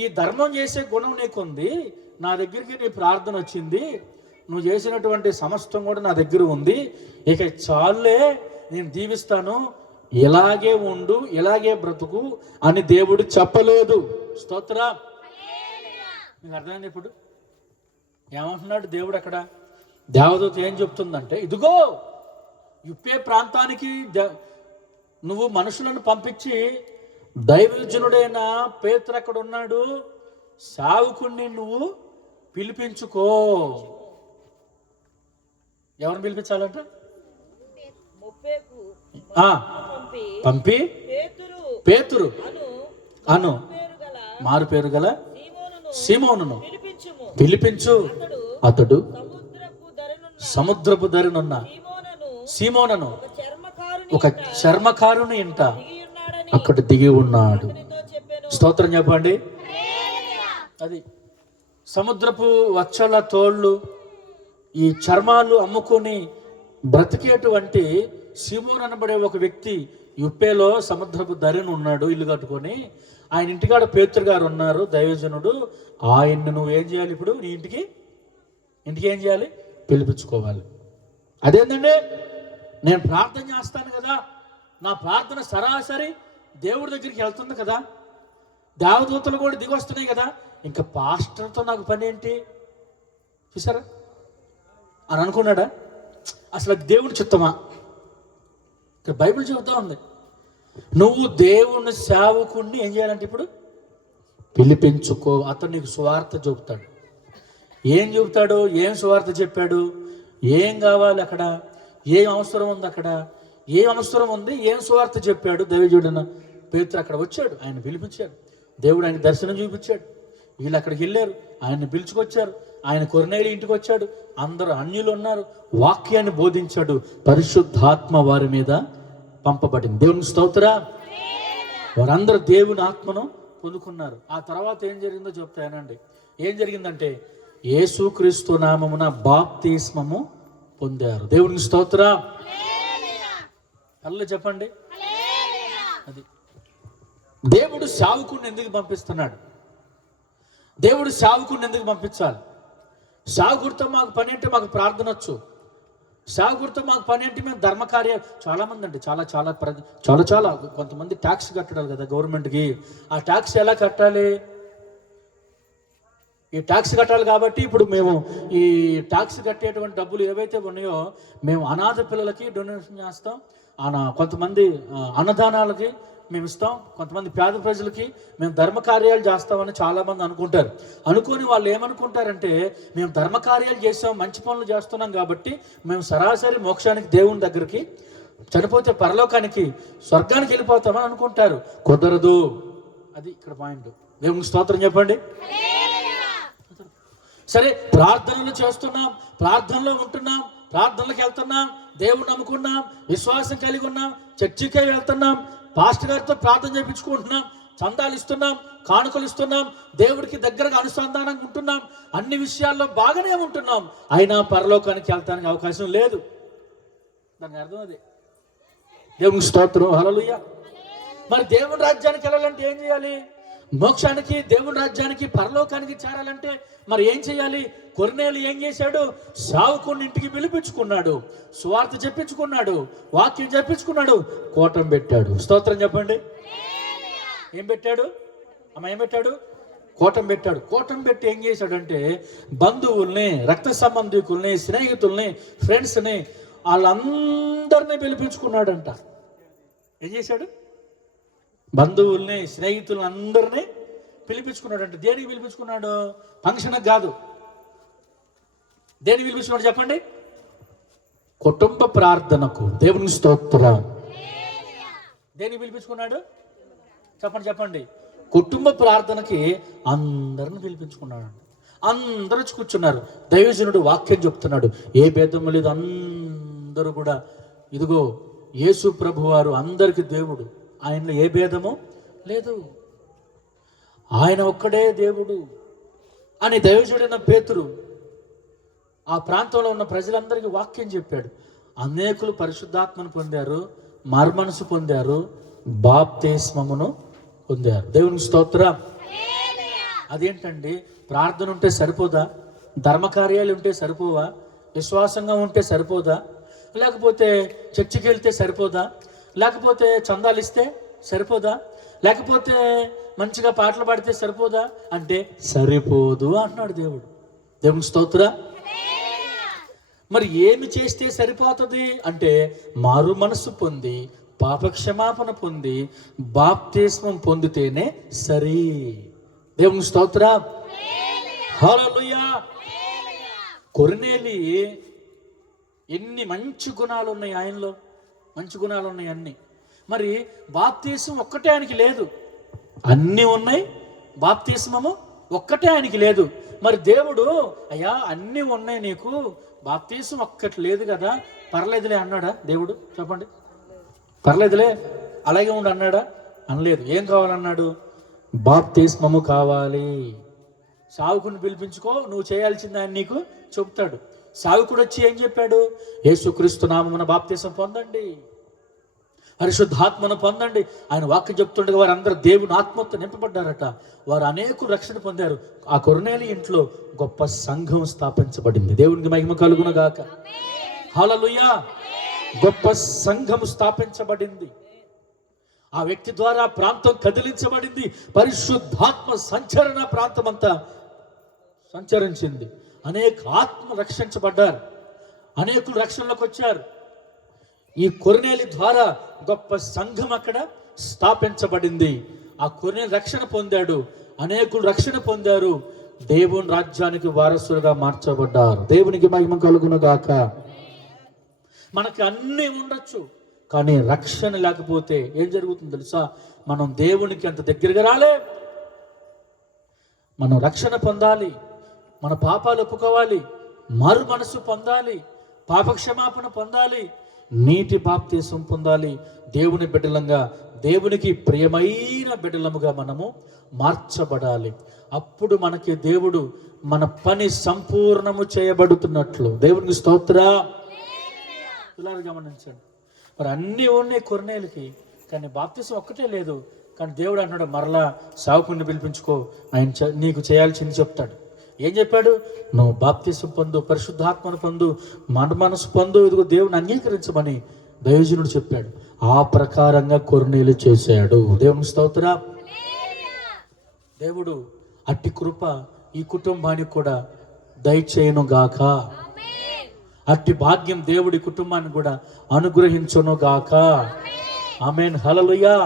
ఈ ధర్మం చేసే గుణం నీకుంది, నా దగ్గరికి నీ ప్రార్థన వచ్చింది, నువ్వు చేసినటువంటి సమస్తం కూడా నా దగ్గర ఉంది, ఇక చాలులే నేను దీవిస్తాను, ఇలాగే ఉండు, ఇలాగే బ్రతుకు అని దేవుడు చెప్పలేదు. స్తోత్రం. మీకు అర్థమైంది? ఇప్పుడు ఏమంటున్నాడు దేవుడు అక్కడ? దేవదూత ఏం చెప్తుందంటే, ఇదిగో యుప్పే ప్రాంతానికి నువ్వు మనుషులను పంపించి దైవజనుడైన పేతురు అక్కడ ఉన్నాడు, సావుకుణ్ణి నువ్వు పిలిపించుకో. ఎవరిని పిలిపించాలంట? పంపి పేతురు అను మారు పేరు గల సీమోనును పిలిపించు. అతడు సముద్రపు ధరినున్న సీమోనను ఒక చర్మకారుని ఇంట అక్కడ దిగి ఉన్నాడు. స్తోత్రం చెప్పండి. అది సముద్రపు వచ్చల తోళ్ళు, ఈ చర్మాలు అమ్ముకొని బ్రతికేటువంటి సీమోన్ అనబడే ఒక వ్యక్తి యుప్పేలో సముద్రపు ధరిని ఉన్నాడు, ఇల్లు కట్టుకొని. ఆయన ఇంటికాడ పేతురు గారు ఉన్నారు, దైవజనుడు. ఆయన్ని నువ్వు ఏం చేయాలి? ఇప్పుడు నీ ఇంటికి ఏం చేయాలి? పిలిపించుకోవాలి. అదేంటండి, నేను ప్రార్థన చేస్తాను కదా, నా ప్రార్థన సరాసరి దేవుడి దగ్గరికి వెళ్తుంది కదా, దేవదూతలు కూడా దిగి వస్తున్నాయి కదా, ఇంకా పాస్టర్తో నాకు పని ఏంటి? చూసారా అని అనుకున్నాడా? అసలు దేవుడి చిత్తమా? ఇక్కడ బైబిల్ చెబుతా ఉంది, నువ్వు దేవుని సేవకుణ్ణి ఏం చేయాలంటే ఇప్పుడు పిలిపించుకో. అతను నీకు సువార్త చెబుతాడు. ఏం చెబుతాడు? ఏం సువార్త చెప్పాడు? ఏం కావాలి అక్కడ, ఏం అవసరం ఉంది అక్కడ, ఏం అవసరం ఉంది, ఏం సువార్త చెప్పాడు? దైవజనుడైన పేతురు అక్కడ వచ్చాడు, ఆయన పిలిపించాడు. దేవుడు ఆయన దర్శనం చూపించాడు. వీళ్ళు అక్కడికి వెళ్ళారు, ఆయన్ని పిలుచుకొచ్చారు. ఆయన కొర్నేలి ఇంటికి వచ్చాడు, అందరూ అన్యులు ఉన్నారు, వాక్యాన్ని బోధించాడు. పరిశుద్ధాత్మ వారి మీద పంపబడింది. దేవుని స్తోత్రం. వారందరూ దేవుని ఆత్మను పొందుకున్నారు. ఆ తర్వాత ఏం జరిగిందో చెప్తానండి. ఏం జరిగిందంటే, యేసుక్రీస్తు నామమున బాప్తిస్మము పొందారు. దేవునికి స్తోత్రం. అల్ల చెప్పండి. అది దేవుడు సేవకుడిని ఎందుకు పంపిస్తున్నాడు? దేవుడు సేవకుడిని ఎందుకు పంపించాలి? సేవకుడితో మాకు పని అంటే మాకు ప్రార్థన వచ్చు. సేవకుడితో మాకు పని అంటే మేము ధర్మకార్యాలు. చాలామంది అండి చాలా చాలా చాలా చాలా కొంతమంది ట్యాక్స్ కట్టాలి కదా గవర్నమెంట్కి. ఆ ట్యాక్స్ ఎలా కట్టాలి? ఈ ట్యాక్స్ కట్టాలి కాబట్టి ఇప్పుడు మేము ఈ ట్యాక్స్ కట్టేటువంటి డబ్బులు ఏవైతే ఉన్నాయో మేము అనాథ పిల్లలకి డొనేషన్ చేస్తాం, కొంతమంది అన్నదానాలకి మేము ఇస్తాం, కొంతమంది పేద ప్రజలకి మేము ధర్మకార్యాలు చేస్తామని చాలామంది అనుకుంటారు. అనుకొని వాళ్ళు ఏమనుకుంటారంటే, మేము ధర్మకార్యాలు చేస్తాం, మంచి పనులు చేస్తున్నాం కాబట్టి మేము సరాసరి మోక్షానికి, దేవుని దగ్గరికి, చనిపోతే పరలోకానికి, స్వర్గానికి వెళ్ళిపోతామని అనుకుంటారు. కుదరదు. అది ఇక్కడ పాయింట్. దేవునికి స్తోత్రం చెప్పండి. సరే, ప్రార్థనలు చేస్తున్నాం, ప్రార్థనలో ఉంటున్నాం, ప్రార్థనలకు వెళ్తున్నాం, దేవుని నమ్ముకున్నాం, విశ్వాసం కలిగి ఉన్నాం, చర్చికే వెళ్తున్నాం, పాస్టర్ గారితో ప్రార్థన చేయించుకుంటున్నాం, చందాలు ఇస్తున్నాం, కానుకలు ఇస్తున్నాం, దేవుడికి దగ్గరగా అనుసంధానంగా ఉంటున్నాం, అన్ని విషయాల్లో బాగానే ఉంటున్నాం, అయినా పరలోకానికి వెళ్తానికి అవకాశం లేదు. దానికి అర్థం అది. దేవుని స్తోత్రం. హల్లెలూయా. మరి దేవుని రాజ్యానికి వెళ్ళాలంటే ఏం చేయాలి? మోక్షానికి, దేవుని రాజ్యానికి, పరలోకానికి చేరాలంటే మరి ఏం చేయాలి? కొర్నేలు ఏం చేశాడు? సావుకుని ఇంటికి పిలిపించుకున్నాడు, సువార్త చెప్పించుకున్నాడు, వాక్యం చెప్పించుకున్నాడు, కోటం పెట్టాడు. స్తోత్రం చెప్పండి. ఏం పెట్టాడు అమ్మ? ఏం పెట్టాడు? కోటం పెట్టాడు. కోటం పెట్టి ఏం చేశాడంటే, బంధువుల్ని, రక్త సంబంధికుల్ని, స్నేహితుల్ని, ఫ్రెండ్స్ని, వాళ్ళందరినీ పిలిపించుకున్నాడంట. ఏం చేశాడు? బంధువుల్ని, స్నేహితులను అందరినీ పిలిపించుకున్నాడంట. దేనికి పిలిపించుకున్నాడు? ఫంక్షన్కి కాదు. దేనికి పిలిపించుకున్నాడు చెప్పండి? కుటుంబ ప్రార్థనకు. దేవునికి స్తోత్రం. దేనికి పిలిపించుకున్నాడు చెప్పండి? కుటుంబ ప్రార్థనకి అందరిని పిలిపించుకున్నాడు. అందరూ వచ్చి కూర్చున్నారు. దైవజనుడు వాక్యం చెప్తున్నాడు, ఏ భేదము లేదు, అందరూ కూడా ఇదిగో యేసు ప్రభువారు అందరికి దేవుడు, ఆయనలో ఏ భేదము లేదు, ఆయన ఒక్కడే దేవుడు అని దైవజనుడైన పేతురు ఆ ప్రాంతంలో ఉన్న ప్రజలందరికీ వాక్యం చెప్పాడు. అనేకులు పరిశుద్ధాత్మను పొందారు, మారుమనసు పొందారు, బాప్తిస్మమును పొందారు. దేవునికి స్తోత్రం. అదేంటండి, ప్రార్థన ఉంటే సరిపోదా? ధర్మకార్యాలు ఉంటే సరిపోవా? విశ్వాసంగా ఉంటే సరిపోదా? లేకపోతే చర్చికి వెళ్తే సరిపోదా? లేకపోతే చందాలు ఇస్తే సరిపోదా? లేకపోతే మంచిగా పాటలు పాడితే సరిపోదా అంటే సరిపోదు అంటున్నాడు దేవుడు. దేవుని స్తోత్రం. మరి ఏమి చేస్తే సరిపోతుంది అంటే మారు మనసు పొంది పాపక్షమాపణ పొంది బాప్తిస్మం పొందితేనే సరి. దేవుని స్తోత్రం. హల్లెలూయా. కొర్నేలి ఎన్ని మంచి గుణాలు ఉన్నాయి ఆయనలో, మంచి గుణాలు ఉన్నాయి అన్ని. మరి బాప్తిస్మం ఒక్కటే ఆయనకి లేదు, అన్నీ ఉన్నాయి, బాప్తిస్మము ఒక్కటే ఆయనకి లేదు. మరి దేవుడు అయ్యా అన్నీ ఉన్నాయి నీకు, బాప్తిస్మం ఒక్కటి లేదు కదా, పర్లేదులే అన్నాడా దేవుడు? చెప్పండి, పర్లేదులే అలాగే ఉండు అన్నాడా? అనలేదు. ఏం కావాలన్నాడు? బాప్తిస్మము కావాలి. సావుకుని పిలిపించుకో, నువ్వు చేయాల్సింది ఆయన నీకు చెప్తాడు. సావుకుడు వచ్చి ఏం చెప్పాడు? యేసుక్రీస్తు నామమున బాప్తిస్మం పొందండి, పరిశుద్ధాత్మను పొందండి. ఆయన వాక్యం చెప్తుండగా వారందరూ దేవుని ఆత్మతో నింపబడ్డారట. వారు అనేకులు రక్షణ పొందారు. ఆ కొర్నేలి ఇంట్లో గొప్ప సంఘం స్థాపించబడింది. దేవునికి మహిమ కలుగును గాక. హల్లెలూయా. గొప్ప సంఘం స్థాపించబడింది. ఆ వ్యక్తి ద్వారా ప్రాంతం కదిలించబడింది. పరిశుద్ధాత్మ సంచరణ ప్రాంతం అంతా సంచరించింది. అనేక ఆత్మ రక్షించబడ్డారు, అనేకులు రక్షణలోకి వచ్చారు. ఈ కొర్నేలి ద్వారా గొప్ప సంఘం అక్కడ స్థాపించబడింది. ఆ కొర్నేలి రక్షణ పొందాడు, అనేకులు రక్షణ పొందారు, దేవుని రాజ్యానికి వారసులుగా మార్చబడ్డారు. దేవునికి మహిమ కలుగును గాక. మనకి అన్నీ ఉండొచ్చు, కానీ రక్షణ లేకపోతే ఏం జరుగుతుంది తెలుసా? మనం దేవునికి అంత దగ్గరగా రాలే. మనం రక్షణ పొందాలి, మన పాపాలు ఒప్పుకోవాలి, మారు మనసు పొందాలి, పాపక్షమాపణ పొందాలి, నీటి బాప్తిస్మం పొందాలి. దేవుని బిడ్డలంగా, దేవునికి ప్రియమైన బిడ్డలముగా మనము మార్చబడాలి. అప్పుడు మనకి దేవుడు మన పని సంపూర్ణము చేయబడుతున్నట్లు. దేవునికి స్తోత్రం. పిల్లలు గమనించండి. మరి అన్నీ ఉన్నాయి కొర్నేలికి, కానీ బాప్తిస్మం ఒక్కటే లేదు. కానీ దేవుడు అన్నాడు, మరలా సావుకుని పిలిపించుకో, ఆయన నీకు చేయాల్సింది చెప్తాడు. ఏం చెప్పాడు? నువ్వు బాప్తిస్మం పొందు, పరిశుద్ధాత్మను పొందు, మన మనసు పొందు, ఇదిగో దేవుని అంగీకరించమని దైవజనుడు చెప్పాడు. ఆ ప్రకారంగా కొర్నేలి చేశాడు. దేవుని స్తోత్రం. దేవుడు అట్టి కృప ఈ కుటుంబానికి కూడా దయచేయును గాక. అట్టి భాగ్యం దేవుడి కుటుంబాన్ని కూడా అనుగ్రహించును గాక. ఆమేన్. హల్లెలూయా.